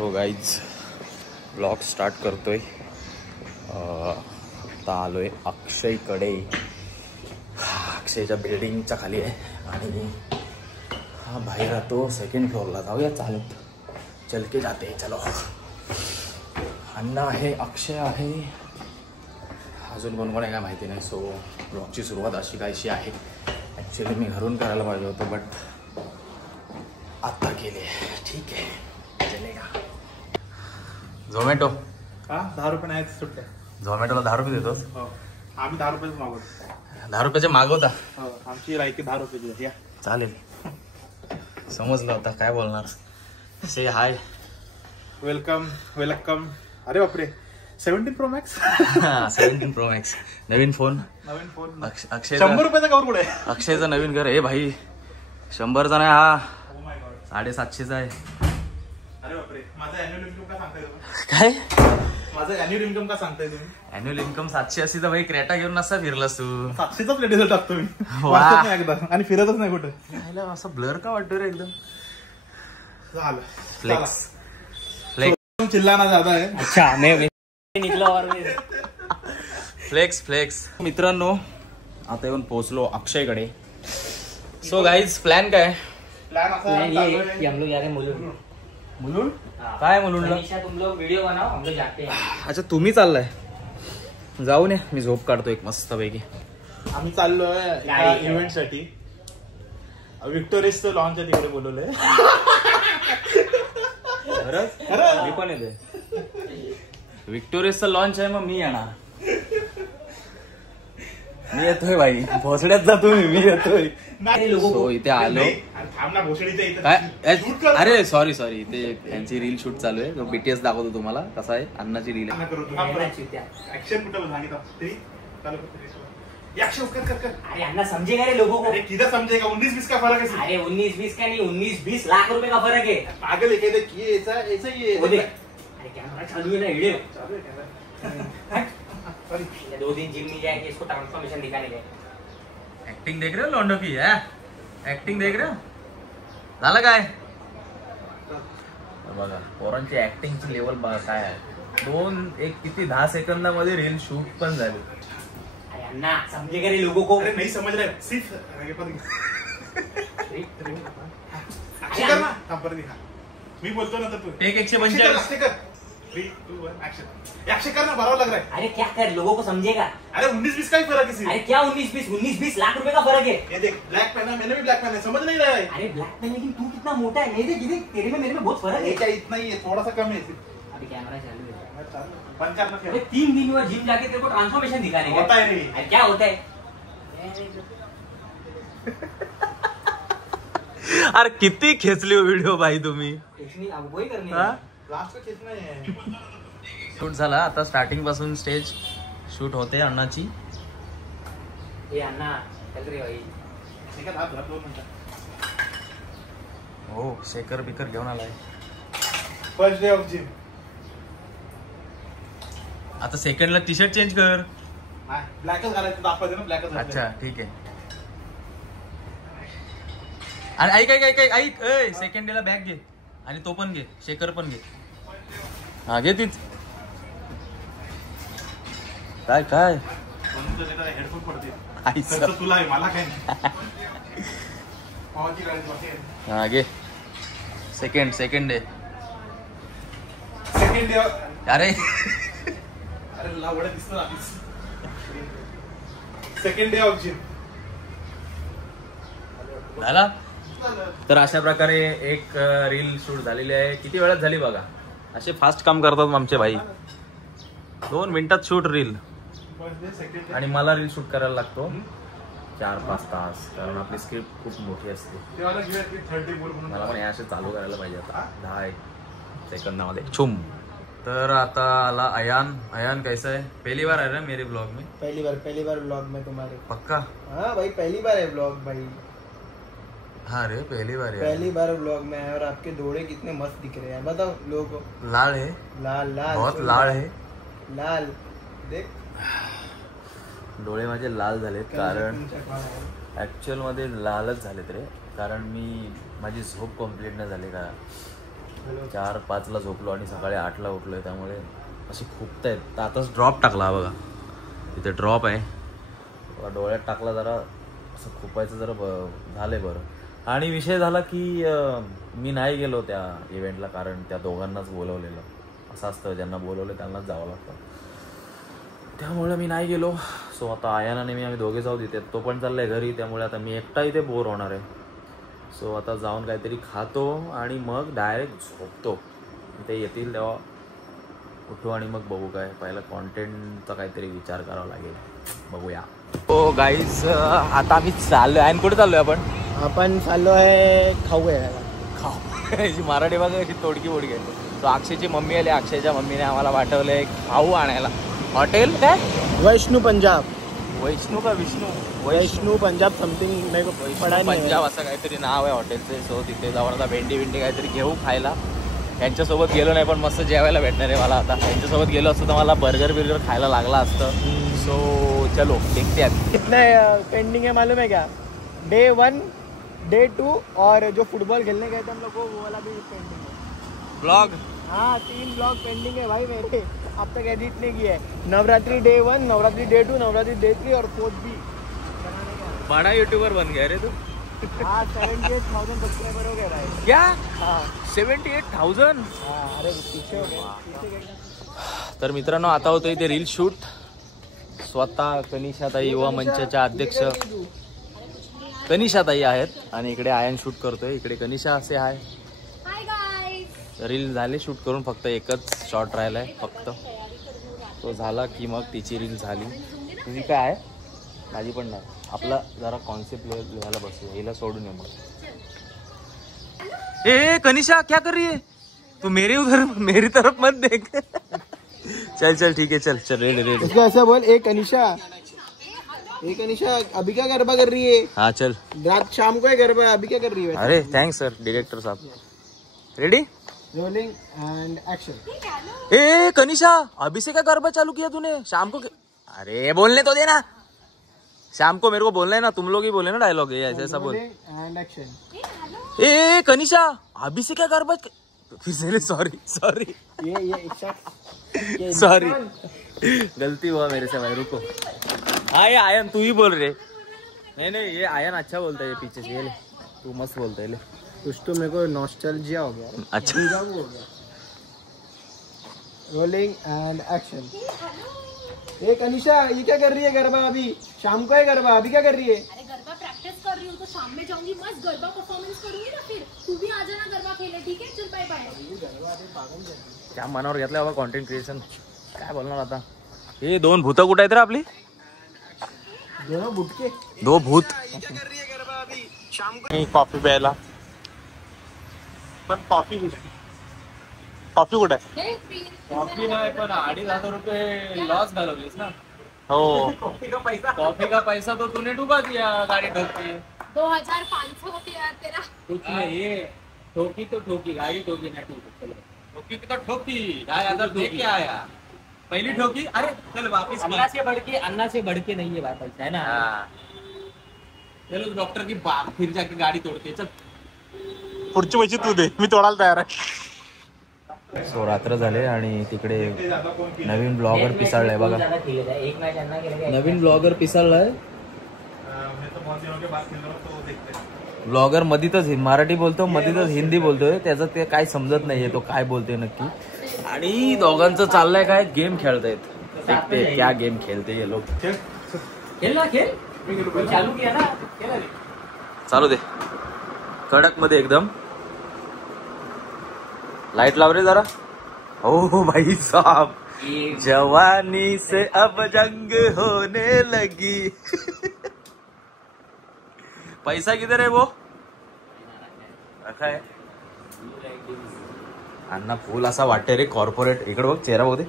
So guys blog start करतोय. आता आलोय अक्षयकडे. अक्षयच्या बिल्डिंगच्या खाली आहे आणि हा बाहेर राहतो सेकंड फ्लोअरला. जाऊया चालत, चलके जाते. चलो. अण्णा आहे, अक्षय आहे, अजून कोण कोण आहे काय माहिती नाही. सो ब्लॉगची सुरुवात अशी काहीशी आहे. ॲक्च्युली मी घरून करायला पाहिजे होतं बट आता केले. ठीक आहे, चलेगा. झोमॅटो हा 10 रुपये नाही सुट्टे. झोमॅटोला 10 रुपये देतोस? हो, आम्ही 10 रुपयेच मागवतो. 10 रुपयाचे मागवता? हो, आमची लायकी 10 रुपयाची. या चालेल, समजलं होता काय बोलणार. से हाय, वेलकम वेलकम. अरे बापरे, 17 Pro Max. 17 Pro Max नवीन फोन. नवीन फोन. अक्षय 100 रुपयाचा कवर कुठे? अक्षयचं नवीन घर. ए भाई 100चा नाही हा, 750चा आहे. अरे बापरे, माझा अॅन्युअल इन्कम का सांगताय तुम्ही? काय माझा अॅन्युअल इन्कम का सांगताय तुम्ही? अॅन्युअल इन्कम 780 भाई. क्रेटा घेऊन नसता फिरलास तू. 700चा प्लेट टाकतो मी वा. एकदा आणि फिरतच नाही कुठे. असं ब्लर का वाटतो रे एकदम. झालं फ्लेक्स फ्लेक्स चिल्लाना ज्यादा है. अच्छा मैं निकला और फ्लेक्स फ्लेक्स. मित्रांनो आता येऊन पोहोचलो अक्षयकडे. सो गाईज प्लॅन काय? प्लॅन असा ये कि हम लोग जा रहे हैं मुलुंड. मुलुंड? काय मुलुंडला? मनीषा तुम लोग वीडियो बनाओ, हम लोग जाते हैं. अच्छा तुम्ही चाललाय? जाऊन ये, मी झोप काढतो एक मस्त पैकी. आम्ही चाललोय एका इव्हेंट साठी. विक्टोरियसचं लॉन्च आहे, तिकडे बोलवलंय. खरंच? मी पण येते. विक्टोरियसचं लॉन्च आहे, मग मी येणार. मी येतोय भाई, भोसड्यात जातो मी येतोय. सो इथे आलो. काय? अरे सॉरी इथे यांची रील शूट चालू आहे. बीटीएस दाखवतो तुम्हाला कसा आहे. अन्नाची रील आहे. अरे अन्ना समझेगा रे लोगों को. किधर समझेगा? 19-20 का फर्क है. अरे 19-20 का नहीं, 19-20 लाख रुपए का फर्क है. पागल है क्या? ऐसा ही वो देख. है. अरे कैमरा चालू है ना, वीडियो. चालू है कैमरा. सॉरी, 2 दिन जिम में जाएंगे, इसको ट्रांसफॉर्मेशन दिखाने गए. ऍक्टिंग देख रहे हो लोंडो की? ऍक्टिंग देख रहे हो? झालं काय? बघा पोरांची ऍक्टिंगची लेवल बघा काय आहे. किती 10 सेकंदामध्ये रील शूट पण झाली. अरे अन्ना समझेगा रे लोगों को. अरे नहीं समझ रहे. सिर्फ मी बोलतो ना तर तू टेक 145. 3, 2, 1 एक्शन. एक्शन करना बराबर लग रहा है. अरे क्या कर, लोगों को समझेगा. अरे 19-20 का ही फर्क है. अरे क्या 19-20 लाख रुपए का फर्क है. ये देख, ब्लैक पहना, मैंने भी ब्लैक पहना है. समझ नहीं रहा है. अरे ब्लैक में, लेकिन तू कितना मोटा है. नहीं देख, तेरे में मेरे में बहुत फर्क है. क्या इतना ही है, थोड़ा सा कम है. अभी कैमरा चालू है. बंद करना. अरे 3 दिन हुआ जिम जाके, तेरे को ट्रांसफॉर्मेशन दिखाने का. होता है रे. अरे क्या होता है. अरे किती खेचली हो व्हिडिओ भाई तुम्ही. अब वही करनी हा? है. लास्ट का कितना है. शूट झाला. आता स्टार्टिंग पासून स्टेज शूट होते अण्णाची. ये अन्ना चल रे भाई. ठीक है, आप 2 मिनट. हो शेकर बिकर घेऊन आलाय. First day of gym. आता सेकंडला टी शर्ट चेंज कर. ब्लॅकच घालायचं, दाखवायचं ना ब्लॅकच. अच्छा ठीक आहे. आणि ऐक सेकंड डेला बॅग घे आणि तो पण घे, शेकर पण घे. हा घे तीच. काय हेडफोन पडते. आईचं. तुला आहे, मला काय नाही. पावाची गाडी बाकी. हा घे. Second day. Second day. अरे अरे लावडे दिसतो आधीच. सेकंड डे ऑफ जिम झाला. तर अशा प्रकारे एक रील शूट झालेली आहे. किती वेळात झाली बघा. असे फास्ट काम करतात आमचे भाई. 2 मिनिटात शूट रील. आणि मला रील शूट करायला लागतो 4-5 तास, कारण आपली स्क्रिप्ट खूप मोठी असते. मला पण हे असे चालू करायला पाहिजे आता 10 सेकंदामध्ये. छुम. तर आता आला अयान कैसा है? पहली बार आ रहा है मेरे ब्लॉग में? पहली बार ब्लॉग में तुम्हारे. पक्का? हाँ भाई, पहली बार है ब्लॉग भाई. हाँ रे पहली बार है. पहली बार ब्लॉग में है. और आपके दोड़े कितने मस्त दिख रहे हैं, बताओ लोगों को. लाल है. लाल बहुत लाल है. लाल देख. डोळे माझे लाल झालेत कारण ऍक्च्युअल मध्ये लालच झालेत रे. कारण माझी झोप कम्प्लीट नाही झाली का. 4-5ला झोपलो आणि सकाळी 8ला उठलोय, त्यामुळे असे खूपत आहेत. तर आताच ड्रॉप टाकला बघा, इथे ड्रॉप आहे, डोळ्यात टाकला, जरा असं खुपायचं जरा झालंय बरं. आणि विषय झाला की मी नाही गेलो त्या इव्हेंटला, कारण त्या दोघांनाच बोलवलेलं. असं असतं, ज्यांना बोलवलं त्यांनाच जावं लागतं, त्यामुळे मी नाही गेलो. सो आता आयाना नेहमी आम्ही दोघे जाऊ तिथे, तो पण चाललाय घरी, त्यामुळे आता मी एकटा इथे बोर होणार आहे. सो आता जाऊन काहीतरी खातो आणि मग डायरेक्ट झोपतो. ते येतील तेव्हा उठू आणि मग बघू काय, पहिला कॉन्टेंटचा काहीतरी विचार करावा लागेल, बघूया. हो गाईज, आता आम्ही चाललोय. आणि कुठे चाललोय आपण चाललो आहे खाऊ घ्यायला. खाऊ मराठी बघा अशी तोडकी बोडकी आहे. तो अक्षयची मम्मी आली, अक्षयच्या मम्मीने आम्हाला पाठवलंय खाऊ आणायला. हॉटेल काय? वैष्णू पंजाब. वैष्णू का विष्णू? वैष्णू पंजाब समथिंग पंजाब असं काहीतरी नाव आहे हॉटेलचे. सो तिथे जाऊन आता भेंडी काहीतरी घेऊ खायला. यांच्यासोबत गेलो नाही, पण मस्त जेवायला भेटणार आहे मला. आता यांच्यासोबत गेलो असतो तर मला बर्गर खायला लागला असतं. सो चलो देखते हैं. कितने पेंडिंग है मालूम है क्या? Day 1, Day 2 और जो फुटबॉल खेलने गए थे हम लोग को, वो वाला भी पेंडिंग है. ब्लॉग? हाँ, 3 ब्लॉग पेंडिंग है भाई मेरे, अब तक एडिट नहीं किया है. Navratri Day 1, Navratri Day 2, Navratri Day 3 और 4th भी बनाने का. बड़ा यूट्यूबर बन गया रे तू. हाँ, 78,000 सब्सक्राइबर हो गए भाई. क्या? हाँ 78,000? हाँ. अरे पीछे हो गए. तर मित्रांनो, आता होतं इथे रील शूट. स्वतः कनिषाताई युवा मंचाच्या अध्यक्ष कनिषाताई आहेत आणि इकडे आयन शूट करतोय. इकडे कनिषा असे आहे. रील झाले शूट करून, फक्त एकच शॉट राहिलाय फक्त, तो झाला की मग तिची रील झाली. तुझी काय आहे? माझी पण नाही. आपला जरा कॉन्सेप्ट लिहायला बसूया, हिला सोडून ये मग. ए कनिषा क्या कर रही है तू? मेरी तरफ मत देख. चल ठीक है, चल रेडी. इसको ऐसा बोल, एक अनिशा अभी क्या गरबा कर रही है? हाँ चल, रात शाम को है गरबा, अभी क्या कर रही है? अरे थैंक्स सर, डायरेक्टर साहब. Ready, rolling and action. ए कनिषा, अभी से क्या गरबा चालू किया तूने? शाम को? अरे बोलने तो देना. शाम को मेरे को बोलना है ना, तुम लोग ही बोले ना डायलॉग, ये ऐसा बोल. End action. ए कनिषा, अभी से क्या गरबा? फिर से सॉरी ये सॉरी, गलती हुआ मेरे से भाई, रुको. हाँ ये आयन, तू ही बोल रहे. नहीं ये आयन अच्छा बोलता है, ये पीछे से. ये ले, तू मस्त बोलता है. ले कुछ तो मेरे को नॉस्टैल्जिया हो गया. अच्छा. हो गया. Rolling and action. एक अनिशा, ये क्या कर रही है गरबा? अभी शाम को है गरबा, अभी क्या कर रही है? अरे गरबा प्रैक्टिस कर रही हूँ, तो शाम में जाऊंगी, मस्त गरबा परफॉर्मेंस करूंगी ना. फिर तू भी आ जाना गरबा खेलने, ठीक है? चल बाय बाय. क्या मनावर घेतलं बाबा कॉन्टेंट क्रिएशन, काय बोलणार आता. हे 2 भूत कुठे आहेत रे आपली? दोनों बुटके. 2 भूत. कॉफी प्यायला, पण कॉफी कुठे आहे? हे फ्री. कॉफी नाही, पण 2,500 रुपये लॉस घालवलीस ना. हो, कॉफी का पैसा तो तूने डुबा दिया गाड़ी ठोक के. 2,500 होते यार तेरा. कुछ नहीं, ये ठोकी तो ठोकी, गाड़ी ठोकी ना ठोकी तो ठोकी. 2,500 दे के आया, पहली ठोकी. अरे चल वापिस. अन्ना से बढ़के नहीं है पैसा, है ना. चलो डॉक्टर की बात, फिर जाके गाड़ी तोड़ते. चल पुढचे पैसे तू दे, मी तोडायला तयार आहे. सो रात्र झाले आणि तिकडे नवीन ब्लॉगर पिसाळलाय बघा. नवीन ब्लॉगर पिसाळलाय. ब्लॉगर मधीतच मराठी बोलतो, मधीतच हिंदी बोलतोय. त्याचं ते काय समजत नाहीये तो काय बोलतोय नक्की. आणि दोघांचं चाललंय काय, गेम खेळतायत. देखते क्या गेम खेळते ये लोग. चालू दे कडक मध्ये एकदम. लाइट लाव रे जरा. ओ भाई साहब, जवानी से अब जंग होने लगी. पैसा किधर है वो? रखा है. अण्णा फुल असा वाटते रे कॉर्पोरेट. इकडे बघ, चेहरा बघ दे,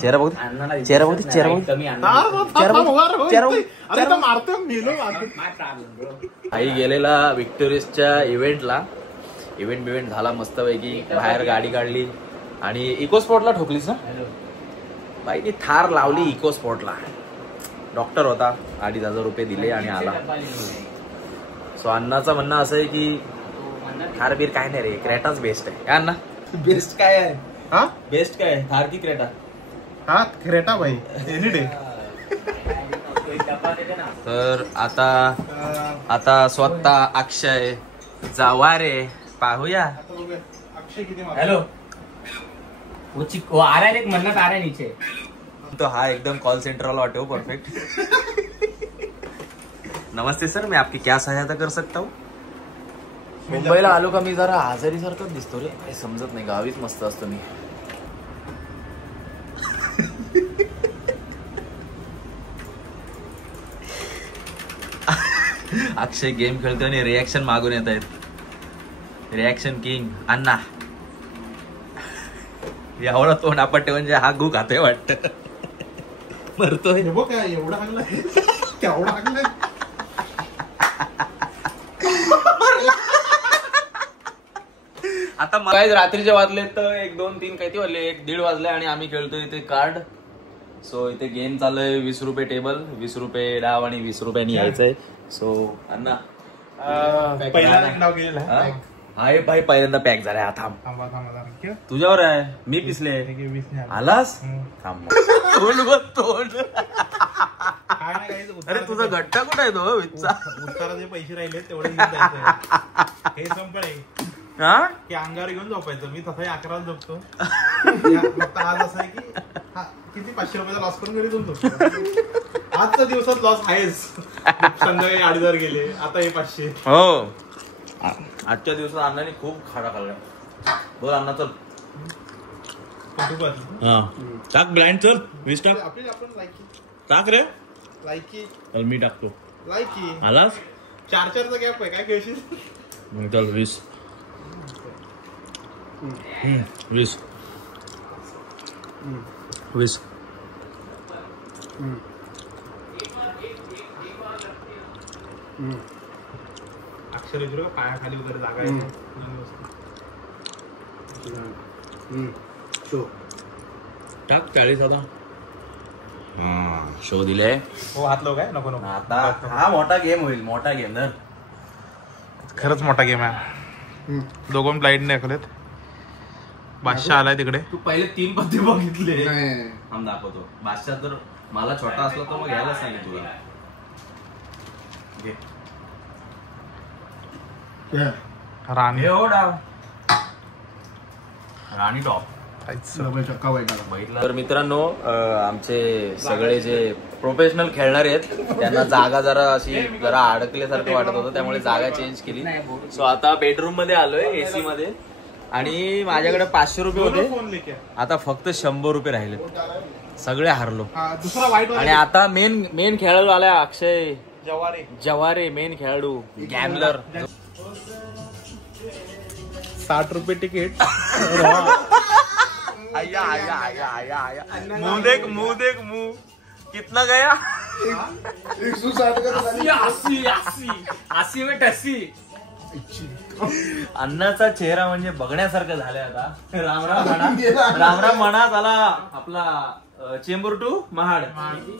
चेहरा बघ दे, चेहरा बघ दे, चेहरा बघ दे. आई गेलेला विक्टोरियसच्या इव्हेंटला. इव्हेंट झाला मस्तपैकी. बाहेर गाडी काढली आणि इको स्पॉटला ठोकलीस ना बाई. ती थार लावली इको स्पॉटला. डॉक्टर होता, 2,500 रुपये दिले आणि आला. सो अण्णाचं म्हणणं असं आहे की थार बीर काय नाही रे, क्रेटाच बेस्ट आहे. अण्णा बेस्ट काय आहे? हा बेस्ट काय आहे? थार की क्रेटा? हा क्रेटा भाई एनी डे. तर आता स्वतः अक्षय जावा रे पाहूया. अक्षय किती हेलो वो आ रहा है, एक मन्नत आ रहा है नीचे. तो हा एकदम कॉल सेंटर वाला वाटे हो परफेक्ट. नमस्ते सर, मैं आपकी क्या सहायता कर सकता हूँ? मुंबईला आलो का मी जरा आजारी सारखं दिसतो रे. काही समजत नाही. गावीच मस्त असतो मी. अक्षय गेम खेळतो आणि रिॲक्शन मागून येत आहेत. रिॲक्शन किंग अण्णा. एवढा तोंड आपटे म्हणजे हा गु खातोय वाटत. मरतोय. हे बघ काय एवढा हागलाय केवढा हागलाय. आता मला रात्रीचे वाजले तर 1, 2, 3 काही वाजले 1, 1:30 वाजले आणि आम्ही खेळतोय इथे कार्ड. सो इथे गेम चालू आहे. 20 रुपये टेबल, 20 रुपये डाव आणि 20 रुपयांनी यायचंय. सो अण्णा पहिला नाव गेलेलं आहे. हाय भाई पहिल्यांदा पॅक झालाय. हा थांब थांबा थांबा तुझ्यावर आहे. मी पिसले. 20 नाही आला. आलास थांब. तोंड बघ तोंड. काय नाही काही अरे तुझा गट्टा कुठे आहे तो विचा? उत्तरात जे पैसे राहिले तेवढे घेऊन जायचं. हे संपळे हा की अंगावर घेऊन झोपायचं. मी तसाही 11 झोपतो. फक्त आज असं आहे की किती 500 रुपयाचा लॉस करून घरी जाऊन झोपतो. आजच्या दिवसात लॉस आहेच. संध्याकाळी 2,500 गेले. आता हे 500. हो आजच्या दिवसात अण्णाने खूप खाडा खाल्ला. बोल अण्णा चल. टाक ब्लाइंड चल. 20 टाक. आपली आपण लायकी टाक रे. लायकी चल मी टाकतो. लायकी आलास 4-4चा गॅप आहे. काय खेळशील? मग चल 20. 20 20 अक्षर विचारू का पायाखाली वगैरे जागा आहे. टाक 40 आता. शो दिले. हो हात लावू काय? नको नको. आता हा मोठा गेम होईल. मोठा गेम ना. खरंच मोठा गेम आहे. दोघं ब्लाइंड नाही ऐकलेत. बादशाह आलाय तिकडे. तू पहिले 3 पत्ते बघितले. आम दाखवतो. बादशाह तर मला छोटा असला तर मग घ्यायलाच सांगेल तुला. राणी राणी टॉप. तर मित्रांनो आमचे सगळे जे प्रोफेशनल खेळणारे आहेत त्यांना जागा जरा अडकल्यासारखं वाटत होतं. त्यामुळे जागा चेंज केली. सो आता बेडरूम मध्ये आलोय एसी मध्ये. आणि माझ्याकडे 500 रुपये होते. आता फक्त 100 रुपये राहिले. सगळे हारलो. दुसरा वाईट आणि आता मेन खेळाडू आलाय अक्षय जवारे. मेन खेळाडू गॅमलर. 60 रुपये तिकीट. मुंह देख मुंह कितना गया? 80 में टस्सी. अन्नाचा चेहरा म्हणजे बघण्यासारखं झालंय आता. रामराम म्हणा झाला आपला चेंबूर टू महाड.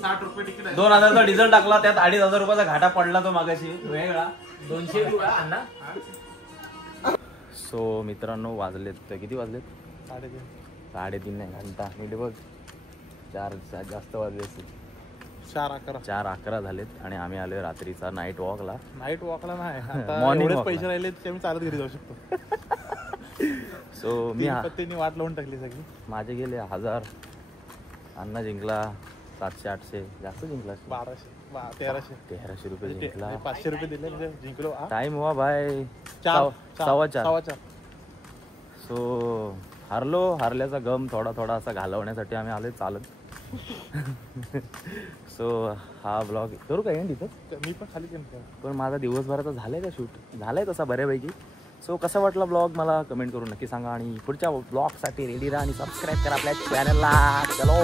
60 रुपये तिकीट. 2000चा डिझेल टाकला. त्यात 2,500 रुपयाचा घाटा पडला तो मागाशी वेगळा. 200 रुपये अण्णा. सो मित्रांनो वाजलेत किती वाजलेत? 3:30 नाही घंटा. नीट बघ 4 जास्त वाजले असतील. 4:11 झालेत आणि आम्ही आलोय रात्रीचा नाईट वॉकला. नाईट वॉकला नाही. मॉर्निंग एवढेच पैसे राहिले की आम्ही चालत घरी जाऊ शकतो. सो मी पत्तीने वाट लावून टाकली सगळी. माझे गेले 1000. अण्णा जिंकला 700-800. जास्त जिंकला 1300 रुपये जिंकला. 500 रुपये दिले म्हणजे जिंकलो. टाइम हुआ भाई 4:15. सो हारल्याचा गम थोडा असा घालवण्यासाठी आम्ही आलोय चालत. सो हा ब्लॉग करू का एंड इथं? मी पण खाली पण माझा दिवसभराचा झालाय का शूट? झालाय तसा बऱ्यापैकी. सो कसा वाटला ब्लॉग मला कमेंट करून नक्की सांगा. आणि पुढच्या ब्लॉगसाठी रेडी राहा आणि सबस्क्राईब करा आपल्या चॅनलला. चलो.